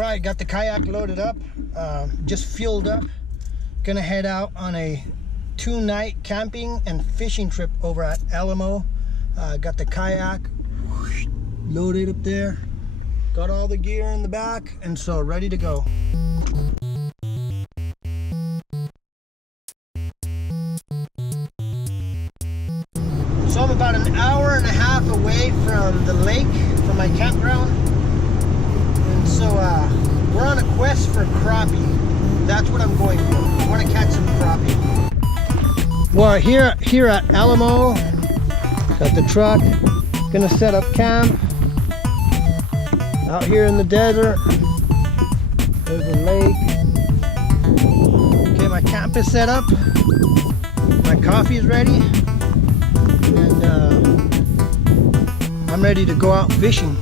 Alright, got the kayak loaded up, just fueled up. Gonna head out on a 2-night camping and fishing trip over at Alamo. Got the kayak loaded up there, got all the gear in the back, and so ready to go. So I'm about an hour and a half away from the lake, from my campground. And so we're on a quest for crappie. That's what I'm going for. I want to catch some crappie. Well, here at Alamo, got the truck. Gonna set up camp out here in the desert. There's a lake. Okay, my camp is set up. My coffee is ready. And I'm ready to go out fishing.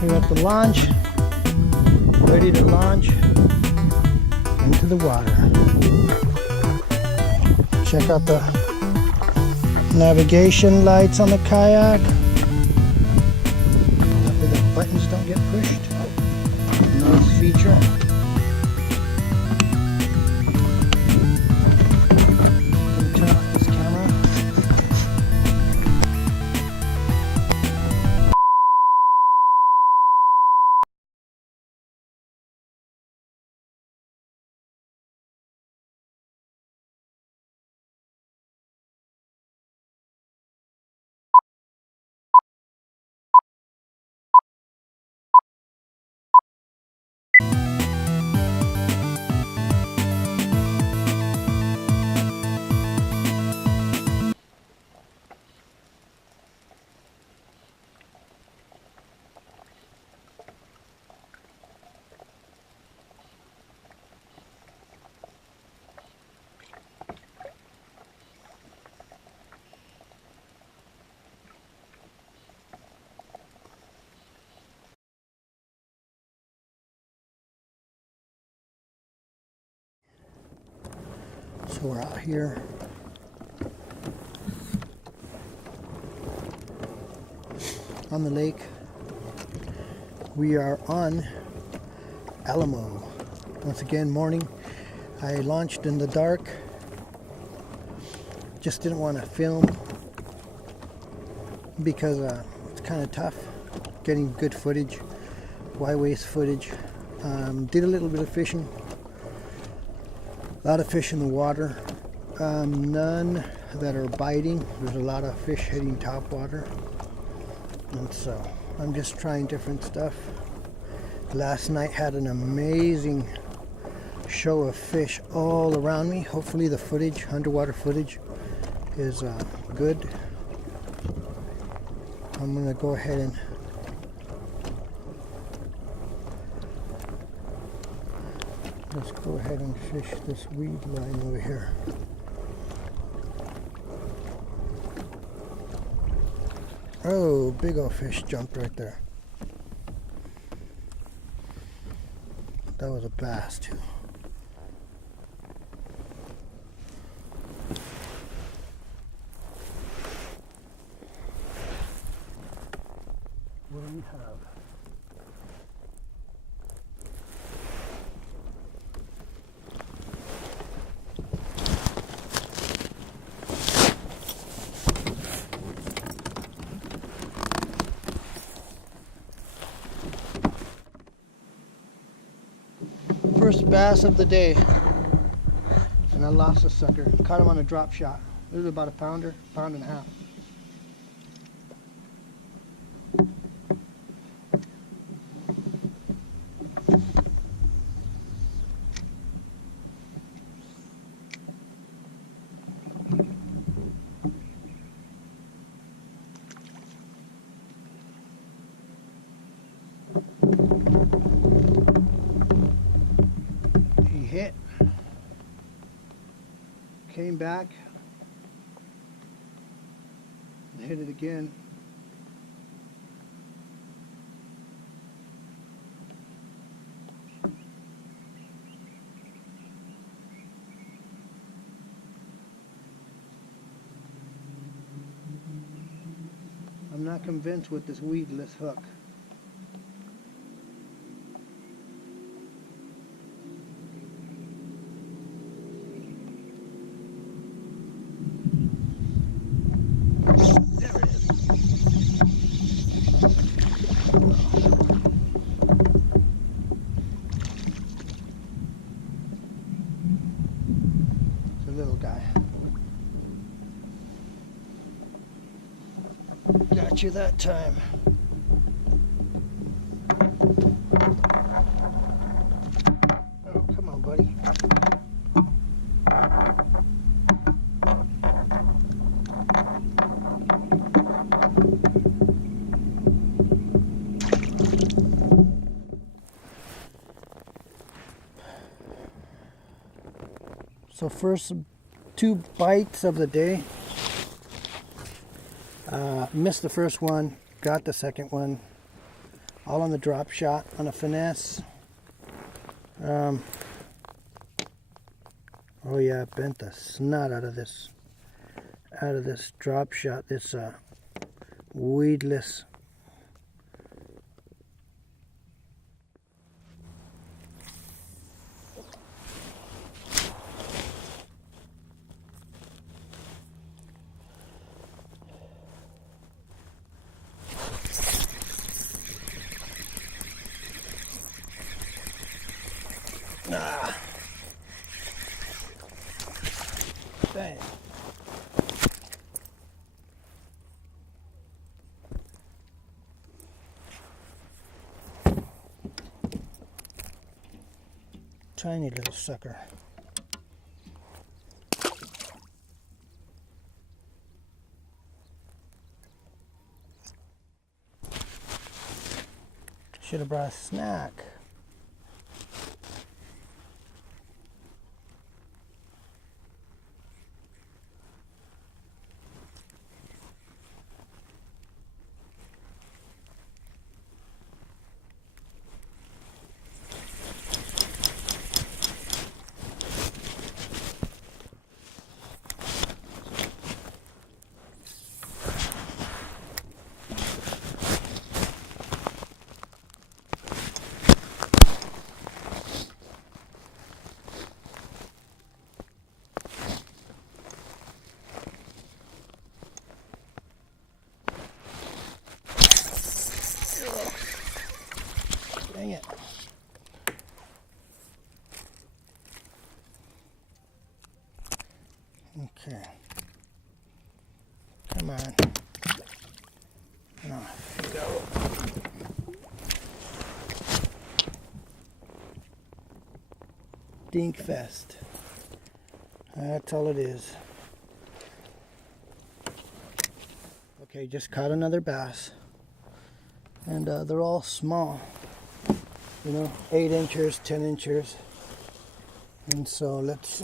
We got the launch, ready to launch into the water. Check out the navigation lights on the kayak. That way the buttons don't get pushed. Nice feature. Turn off this camera. So we're out here on the lake. We are on Alamo. Once again, morning. I launched in the dark. Just didn't want to film because it's kind of tough getting good footage, wide waist footage. Did a little bit of fishing. A lot of fish in the water, none that are biting. There's a lot of fish hitting top water, and so I'm just trying different stuff. Last night had an amazing show of fish all around me. Hopefully the footage, underwater footage, is good. I'm gonna go ahead and let's go ahead and fish this weed line over here. Oh, big old fish jumped right there. That was a bass too. What do we have? First bass of the day, and I lost a sucker. Caught him on a drop shot. It was about a pounder, pound and a half. Hit, came back, and hit it again. I'm not convinced with this weedless hook. Got you that time. Oh, come on, buddy. So first 2 bites of the day. Missed the first one, got the second one. All on the drop shot on a finesse. Oh yeah, I bent the snot out of this drop shot. This weedless. Dang. Tiny little sucker. Should have brought a snack. Dang it. Okay. Come on. Oh, go. Dink fest. That's all it is. Okay, just caught another bass. And they're all small. You know, 8 inches, 10 inches. And so let's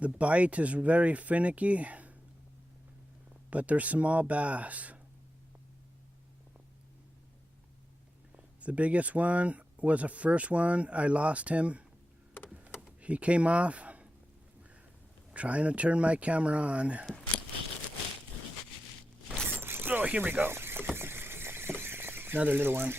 the bite is very finicky, but they're small bass. The biggest one was the first one. I lost him. He came off, trying to turn my camera on. Oh, here we go. Another little one.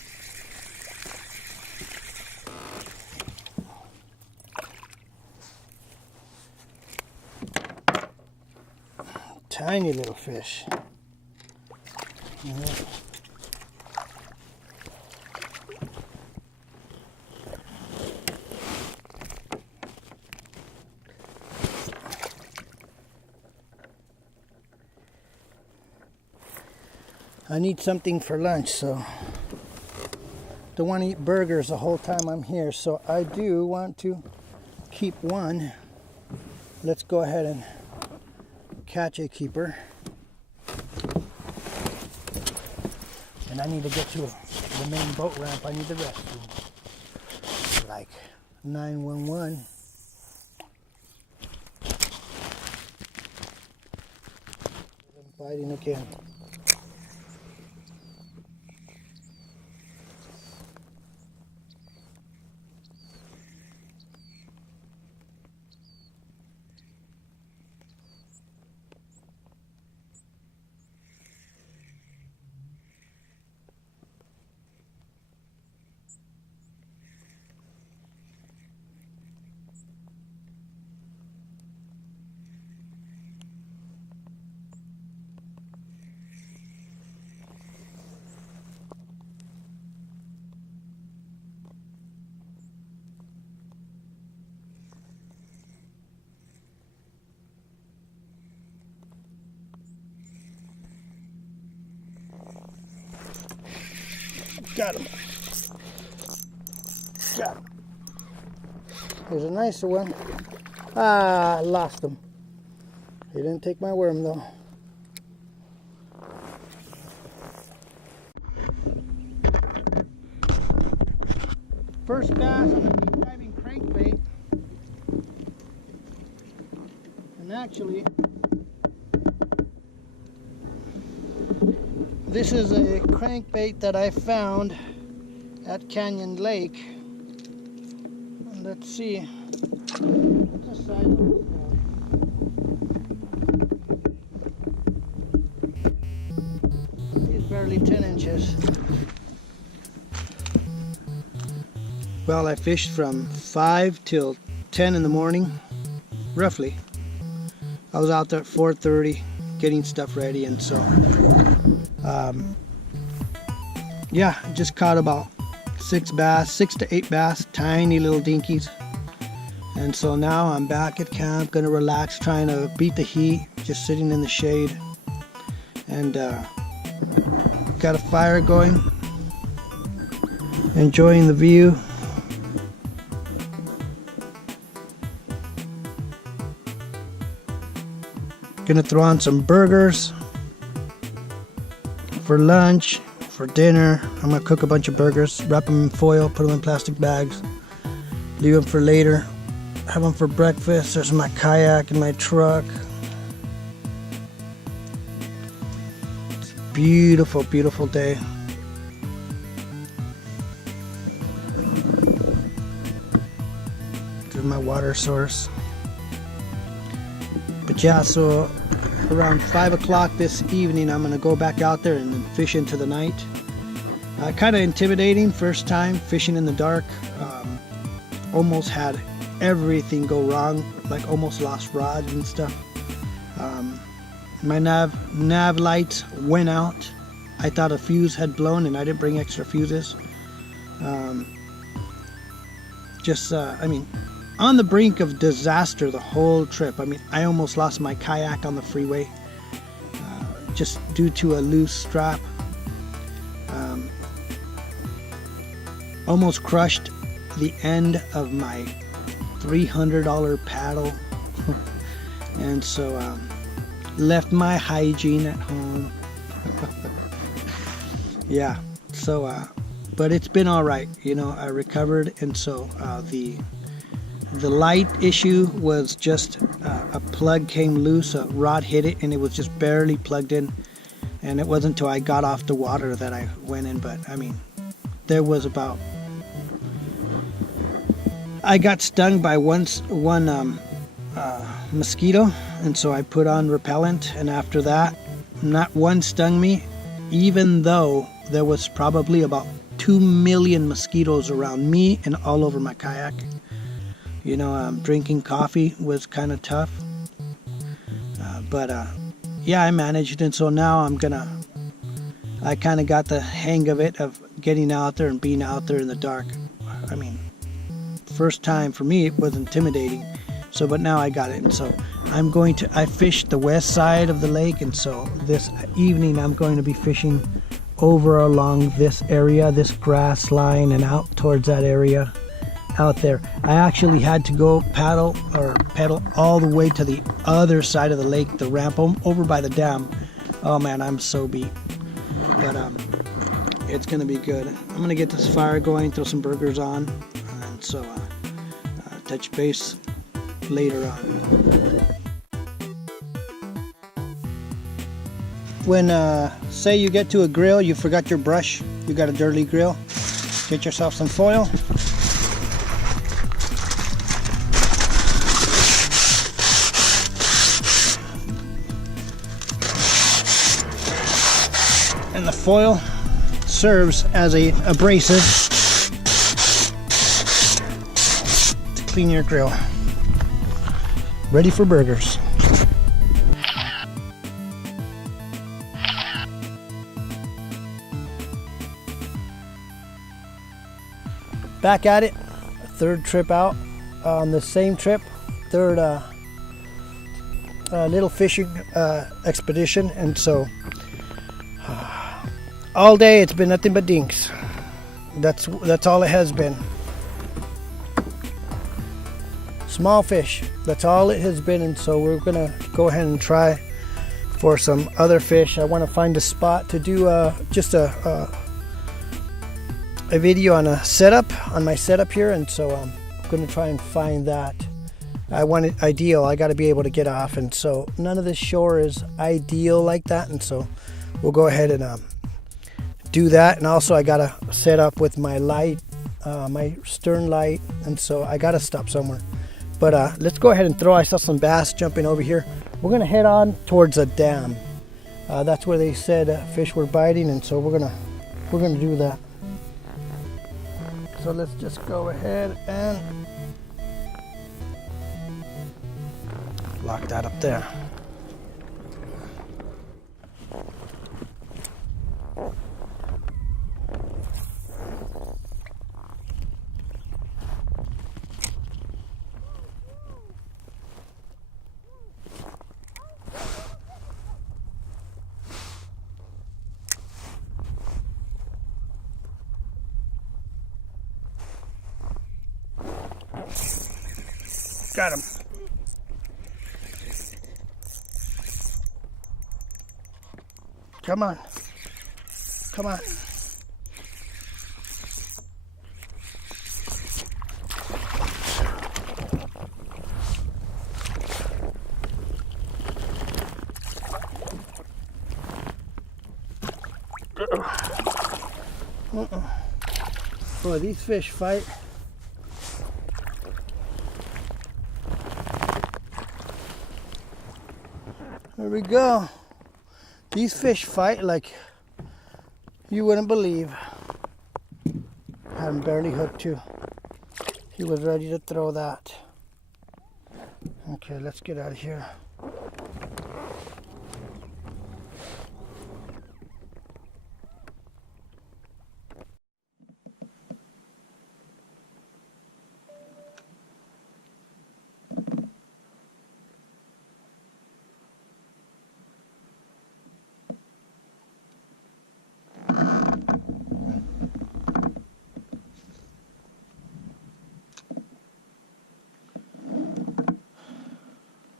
Tiny little fish. Yeah. I need something for lunch, so don't want to eat burgers the whole time I'm here, so I do want to keep one. Let's go ahead and catch a keeper. And I need to get to the main boat ramp. I need the restroom. Like 911. I'm biting again. Got him. Got him. Here's a nicer one. Ah, I lost him. He didn't take my worm though. First bass on the deep diving crankbait. And actually, this is a crankbait that I found at Canyon Lake. And let's see. What's the size of this now? He's barely 10 inches. Well, I fished from 5 till 10 in the morning, roughly. I was out there at 4:30 getting stuff ready, and so yeah, just caught about 6 to 8 bass, tiny little dinkies. And so now I'm back at camp, gonna relax, trying to beat the heat, just sitting in the shade, and got a fire going, enjoying the view. Gonna throw on some burgers for lunch, for dinner. I'm gonna cook a bunch of burgers, wrap them in foil, put them in plastic bags, leave them for later, have them for breakfast. There's my kayak in my truck. It's a beautiful, beautiful day. There's my water source. But yeah, so around 5 o'clock this evening, I'm going to go back out there and fish into the night. Kind of intimidating, first time fishing in the dark. Almost had everything go wrong, like almost lost rods and stuff. My nav lights went out. I thought a fuse had blown and I didn't bring extra fuses. I mean, on the brink of disaster the whole trip. I mean, I almost lost my kayak on the freeway just due to a loose strap. Almost crushed the end of my $300 paddle. And so left my hygiene at home. Yeah, so but it's been all right, you know. I recovered, and so the light issue was just a plug came loose, a rod hit it, and it was just barely plugged in. And it wasn't until I got off the water that I went in. But I mean, there was about, I got stung by one mosquito, and so I put on repellent, and after that, not one stung me, even though there was probably about 2 million mosquitoes around me and all over my kayak. You know, drinking coffee was kind of tough, but yeah, I managed. And so now I kind of got the hang of it, of getting out there and being out there in the dark. I mean, first time for me it was intimidating, so but now I got it. And so I fished the west side of the lake, and so this evening I'm going to be fishing over along this area, this grass line, and out towards that area out there. I actually had to go pedal all the way to the other side of the lake, the ramp over by the dam. Oh man, I'm so beat, but it's gonna be good. I'm gonna get this fire going, throw some burgers on, and so touch base later on. When say you get to a grill, you forgot your brush, you got a dirty grill, get yourself some foil. And the foil serves as a abrasive to clean your grill. Ready for burgers. Back at it, third trip out on the same trip, third little fishing expedition, and so all day it's been nothing but dinks. That's all it has been. Small fish. That's all it has been, and so we're gonna go ahead and try for some other fish. I want to find a spot to do just a video on a setup, on my setup here, and so I'm gonna try and find that. I want it ideal. I got to be able to get off, and so none of this shore is ideal like that, and so we'll go ahead and do that. And also I got to set up with my light, my stern light, and so I got to stop somewhere. But let's go ahead and throw. I saw some bass jumping over here. We're gonna head on towards a dam. That's where they said fish were biting, and so we're gonna do that. So let's just go ahead and lock that up there. Got him. Come on. Come on. Boy, these fish fight. There we go. These fish fight like you wouldn't believe. Had him barely hooked too. He was ready to throw that. Okay, let's get out of here.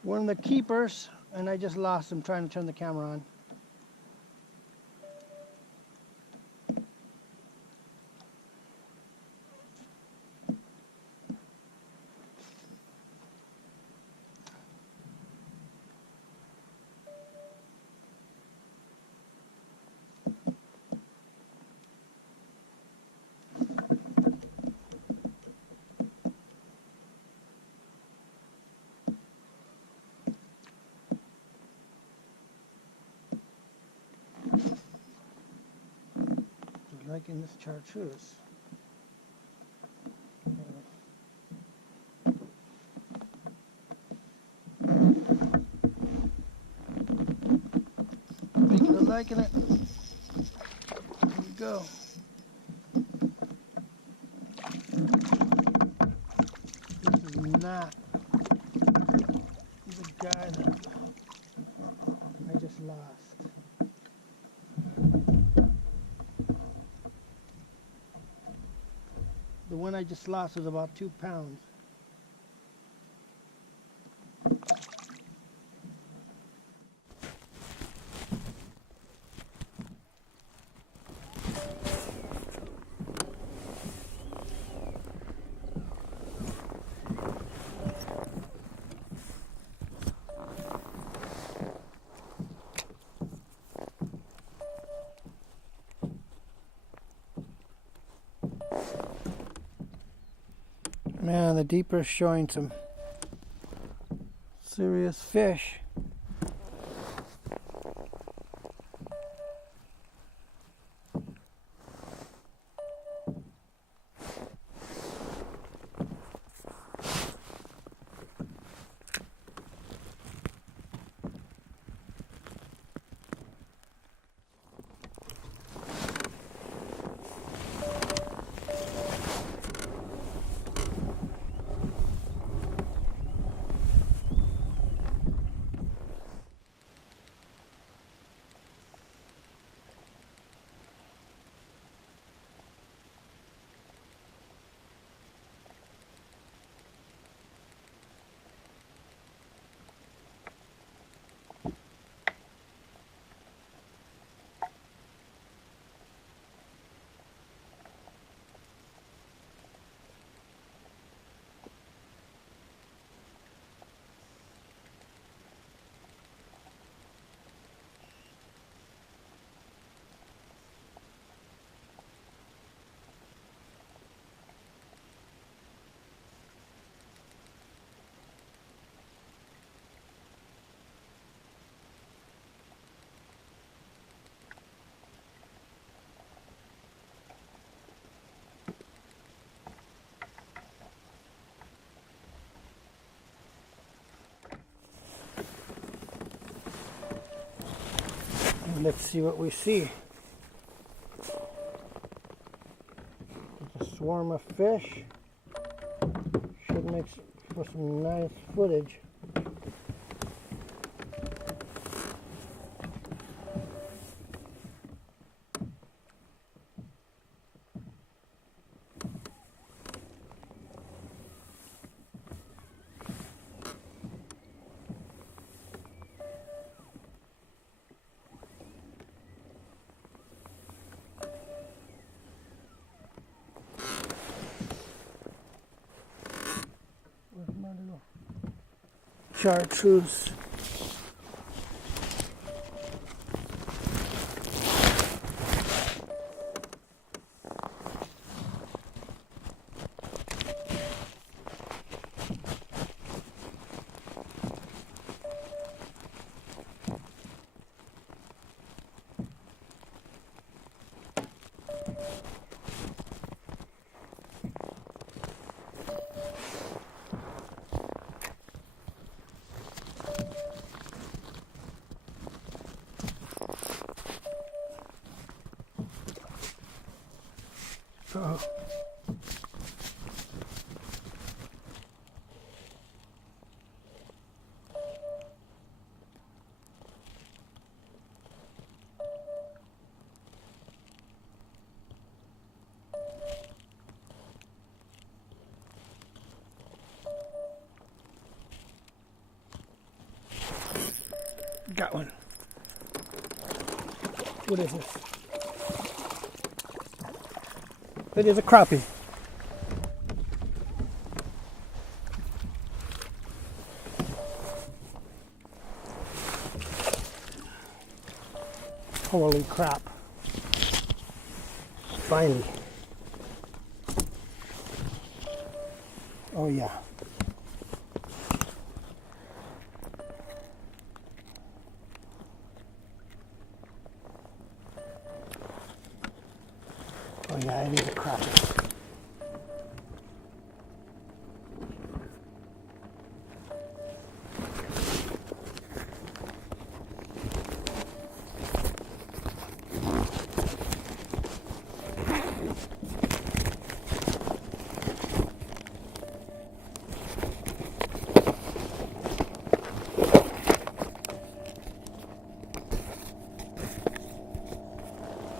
One of the keepers, and I just lost him trying to turn the camera on. Liking this chartreuse. Speaking of liking it, here we go. This is not. He's a guy that I just lost. The one I just lost was about 2 pounds. Man, the deeper is showing some serious fish. let's see what we see. It's a swarm of fish. Should make for some nice footage. Chartreuse. Oh. Got one. What is this? It is a crappie. Holy crap. Finally. Oh yeah. Oh yeah, it is a crappie.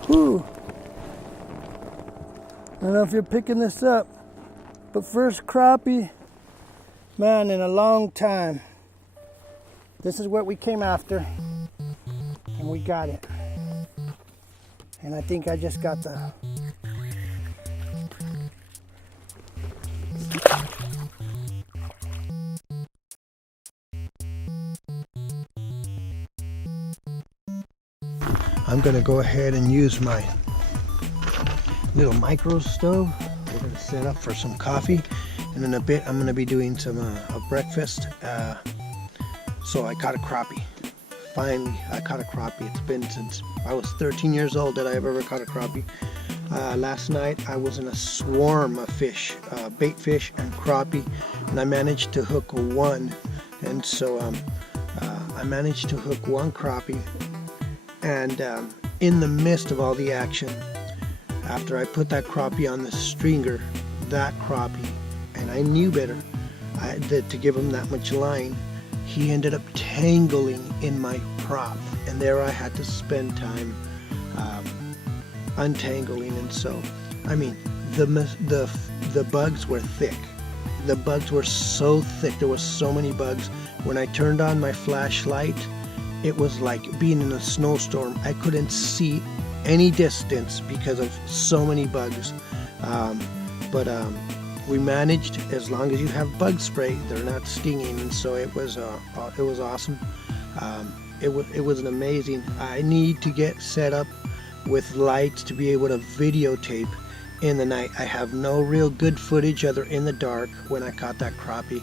Whew. I don't know if you're picking this up, but first crappie, man, in a long time. This is what we came after, and we got it. And I think I just got the... I'm gonna go ahead and use my little micro stove. We're gonna set up for some coffee, and in a bit I'm gonna be doing some a breakfast. So I caught a crappie. Finally, I caught a crappie. It's been since I was 13 years old that I've ever caught a crappie. Last night I was in a swarm of fish, bait fish and crappie, and I managed to hook one. And so I managed to hook one crappie, and in the midst of all the action, after I put that crappie on the stringer, that crappie, and I knew better that to give him that much line, he ended up tangling in my prop, and there I had to spend time untangling. And so, I mean, the bugs were thick. The bugs were so thick. There were so many bugs. When I turned on my flashlight, it was like being in a snowstorm. I couldn't see any distance because of so many bugs. But we managed. As long as you have bug spray, they're not stinging, and so it was awesome. It was an amazing. I need to get set up with lights to be able to videotape in the night. I have no real good footage other in the dark when I caught that crappie,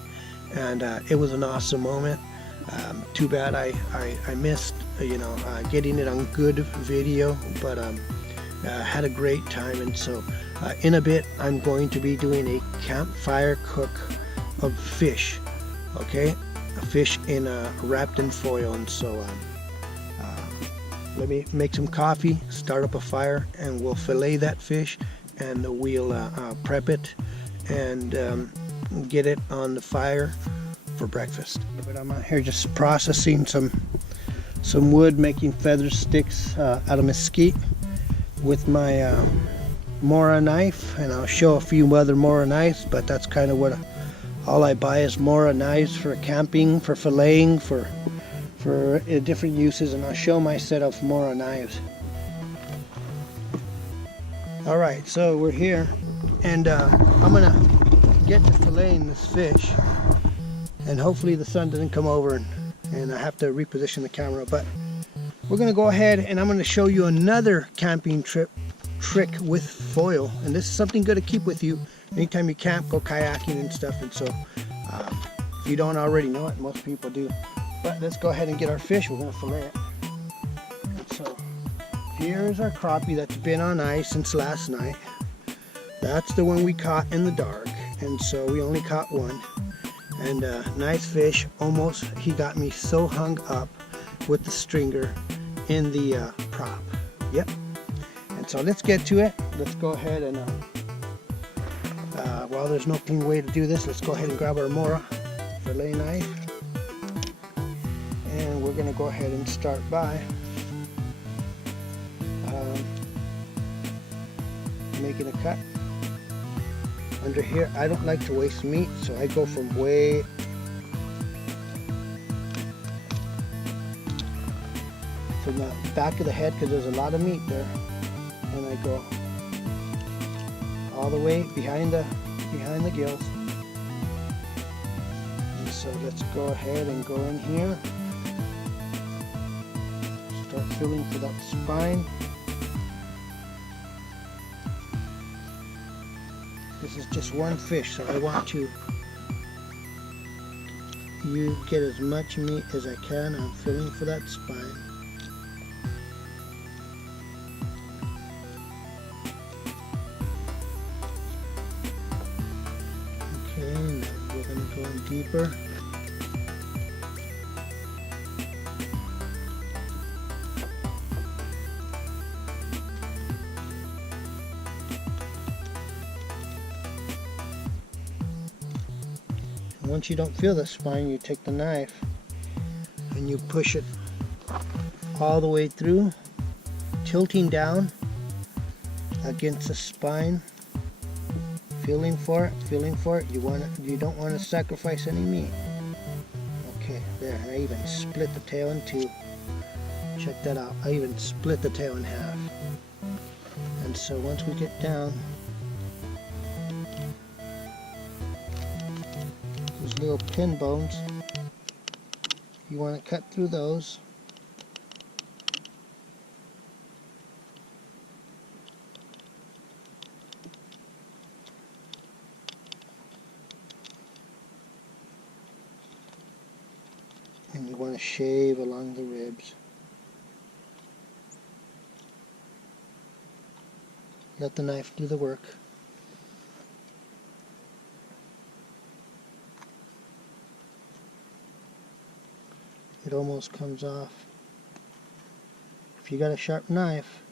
and it was an awesome moment. Too bad I missed getting it on good video, but had a great time. And so in a bit I'm going to be doing a campfire cook of fish, okay, a fish wrapped in foil. And so let me make some coffee, start up a fire, and we'll fillet that fish, and we'll prep it and get it on the fire for breakfast. But I'm out here just processing some wood, making feather sticks out of mesquite with my Mora knife, and I'll show a few other Mora knives, but that's kind of what all I buy is Mora knives for camping, for filleting, for different uses, and I'll show my set of Mora knives. Alright, so we're here, and I'm gonna get to filleting this fish, and hopefully the sun doesn't come over and I have to reposition the camera, but we're gonna go ahead and I'm gonna show you another camping trick with foil, and this is something good to keep with you anytime you camp, go kayaking and stuff. And so if you don't already know it, most people do, but let's go ahead and get our fish. We're gonna fillet it. And so here's our crappie that's been on ice since last night. That's the one we caught in the dark, and so we only caught one, and nice fish. Almost, he got me so hung up with the stringer in the prop. Yep. And so let's get to it. Let's go ahead and while there's no clean way to do this, let's go ahead and grab our Mora fillet knife, and we're gonna go ahead and start by making a cut under here. I don't like to waste meat, so I go from way from the back of the head, because there's a lot of meat there, and I go all the way behind the gills. And so let's go ahead and go in here, start feeling for that spine. This is just one fish, so I want to get as much meat as I can. I'm feeling for that spine. Okay, now we're going to go in deeper. Once you don't feel the spine, you take the knife and you push it all the way through, tilting down against the spine, feeling for it. You don't want to sacrifice any meat. Okay, there. I even split the tail in two. Check that out. I even split the tail in half. And so once we get down, little pin bones, you want to cut through those, and you want to shave along the ribs. Let the knife do the work. It almost comes off. If you got a sharp knife,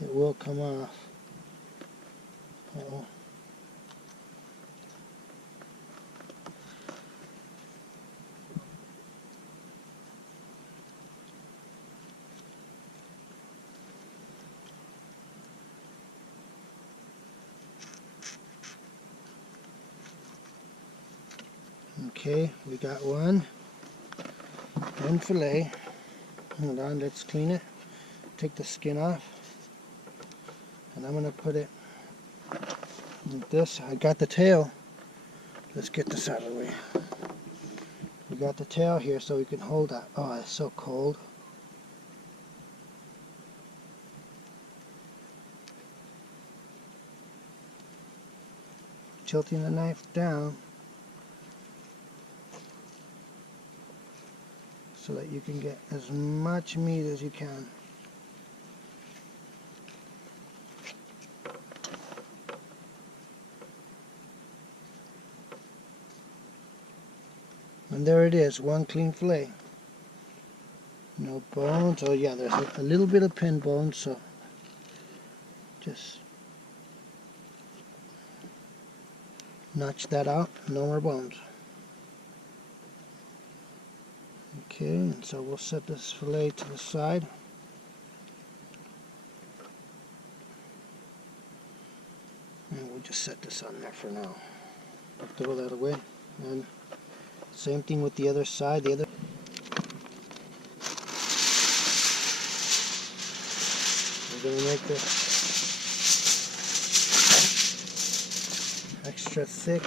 it will come off. Uh-oh. Okay, we got one. And fillet. Hold on, let's clean it. Take the skin off. And I'm going to put it like this. I got the tail. Let's get this out of the way. We got the tail here so we can hold that. Oh, it's so cold. Tilting the knife down so that you can get as much meat as you can. And there it is, one clean fillet. No bones. Oh yeah, there's a little bit of pin bones, so just notch that out. No more bones. Okay, and so we'll set this fillet to the side. And we'll just set this on there for now. Throw that away. And same thing with the other side. We're going to make this extra thick.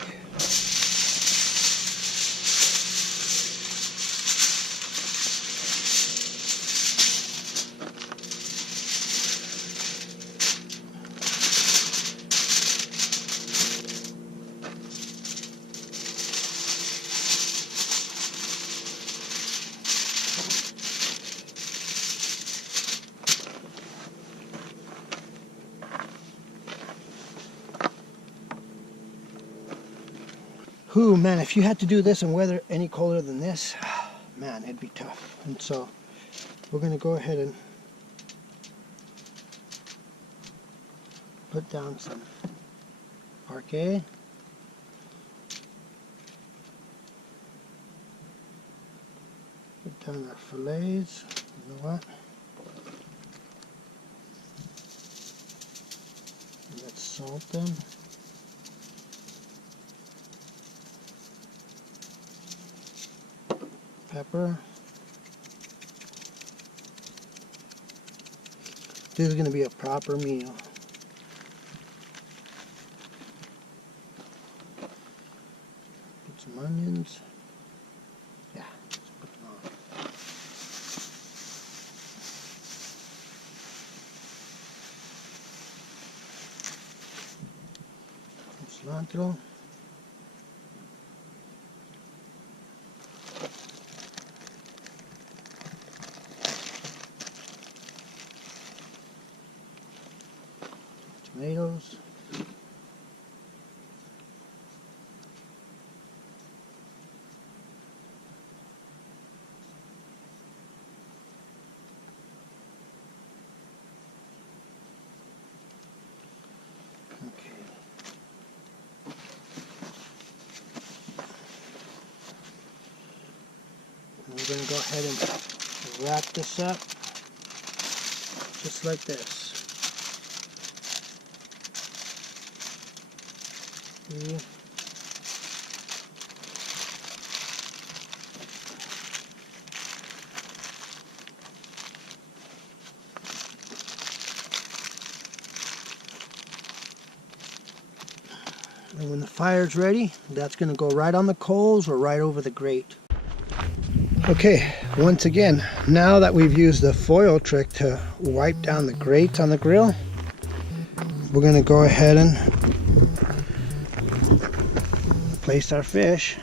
Ooh, man, if you had to do this in weather any colder than this, man, it'd be tough. And so we're going to go ahead and put down some parquet. Put down our fillets. You know what? Let's salt them. Pepper. This is going to be a proper meal. Put some onions. Yeah, let's put them on. Some cilantro. Tomatoes. Okay. And we're going to go ahead and wrap this up just like this. Yeah. And when the fire's ready, that's going to go right on the coals or right over the grate. Okay, once again, now that we've used the foil trick to wipe down the grate on the grill, we're going to go ahead and place our fish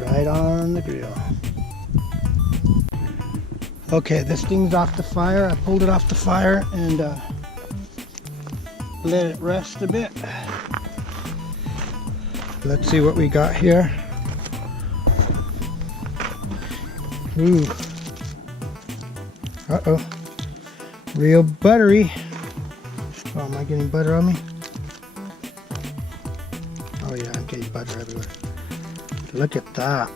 right on the grill. Okay, this thing's off the fire. I pulled it off the fire and let it rest a bit. Let's see what we got here. Ooh. Uh-oh. Real buttery. Oh, am I getting butter on me? Oh yeah, I'm getting butter everywhere. Look at that.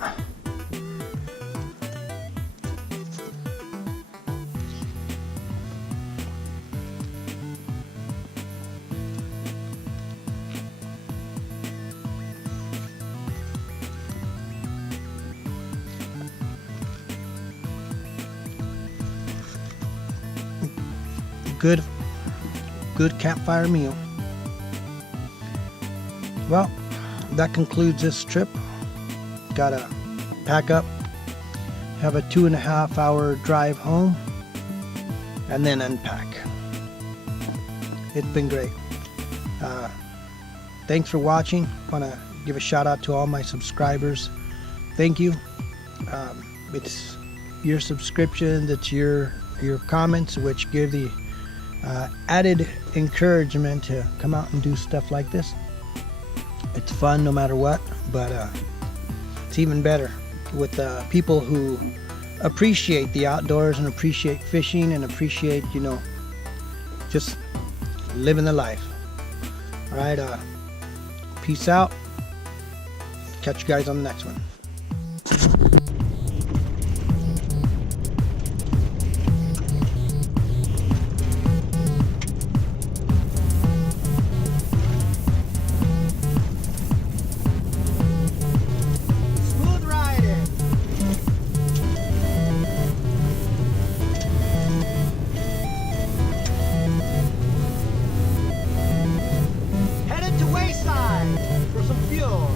Good campfire meal. Well, that concludes this trip. Gotta pack up, have a 2.5 hour drive home, and then unpack. It's been great. Thanks for watching. Want to give a shout out to all my subscribers. Thank you. It's your subscription, that's your comments which give the added encouragement to come out and do stuff like this. It's fun no matter what, but It's even better with people who appreciate the outdoors and appreciate fishing and appreciate, you know, just living the life. All right, peace out. Catch you guys on the next one. Smooth riding. Headed to Wayside for some fuel.